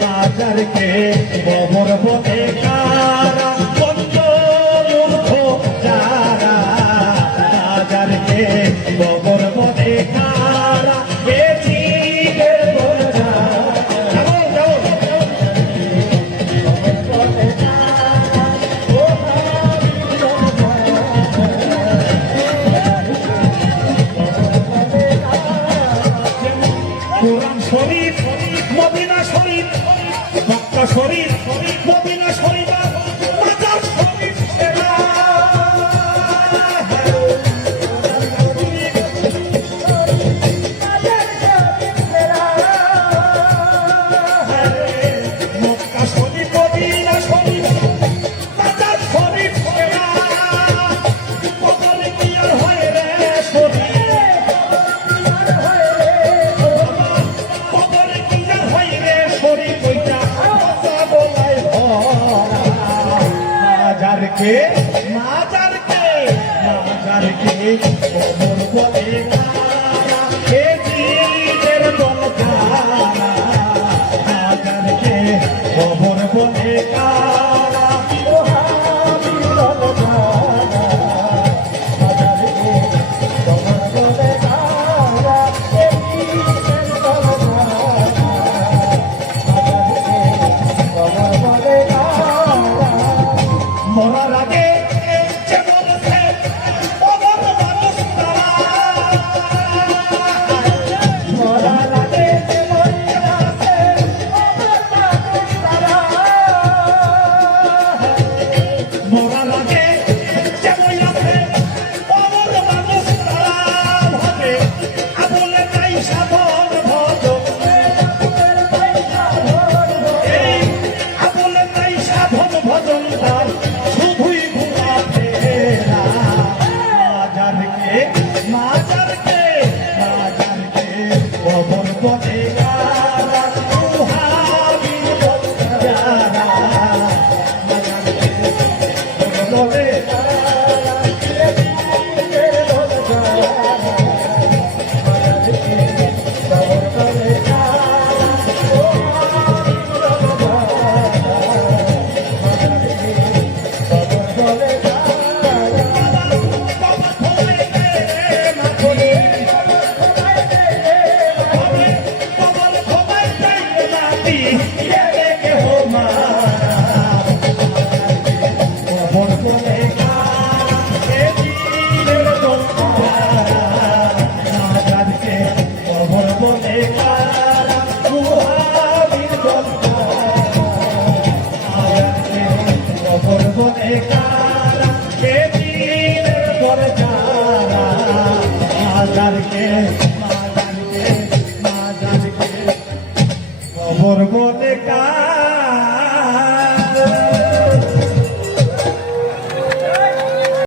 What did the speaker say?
মাজার কে কবর বনে কারা বন্ধ মূর্খ যারা মাজার কে কবর বনে কারা কোরআন শরীফ মদিনা শরীফ মক্কা শরীফ মদিনা শরীফ মাজার শরীফ মক্কা শরীফ মদিনা শরীফ মাজার শরীফ বদলে কি আর হয় রে শরীফ মাজার কে কবর বলে কারা কে জিনের দল কারা মাজার কে কবর বলে কারা ওহাবি দল কারা মাজার কে কবর বলে কারা কে জিনের দল কারা মাজার কে কবর বলে কারা মরার আগে মাজার কে কবর বলে